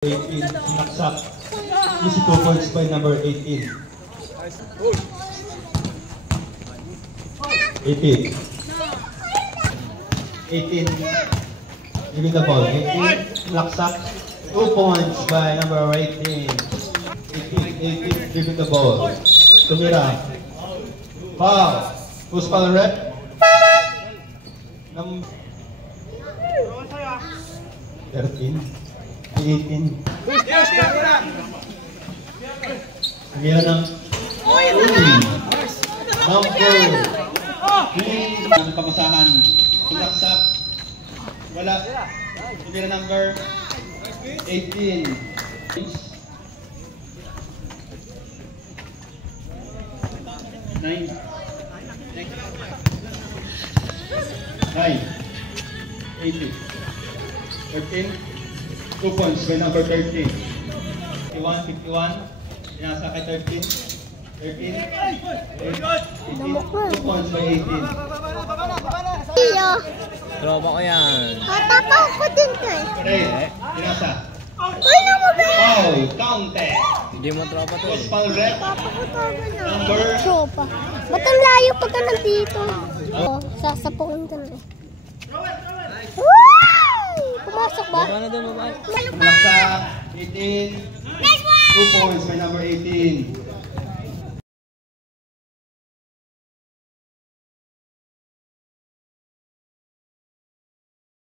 18, sinaksak. Easy 2 points by number 18. 18. 18. Give me the ball. 18, sinaksak. 2 points by number 18. 18, give me the ball. Tumira. Foul. Who's foul rep? 13. 18. Tumira ng number 3. Ang pamasahan. Sinaksak. Wala. Tumira number 18. 9. 18. 13. 2 points by number 13. 51, 51. Pinasa kay 13. 13. 18. 2 points by 18. Iyo. Tropa ko yan. Tatapaw ko din to eh. Okay. Pinasa. Uy, naman! Foul. Counted. Hindi mo tropa to Who's eh. foul rep? Papakutawa na. Number? Tropa. Ba't ang layo pa ka nandito? Oh, sasapukin ka na eh. Woo! Pumasok ba? Baba na doon, baba. Sinaksak. 18. 2 points by number 18.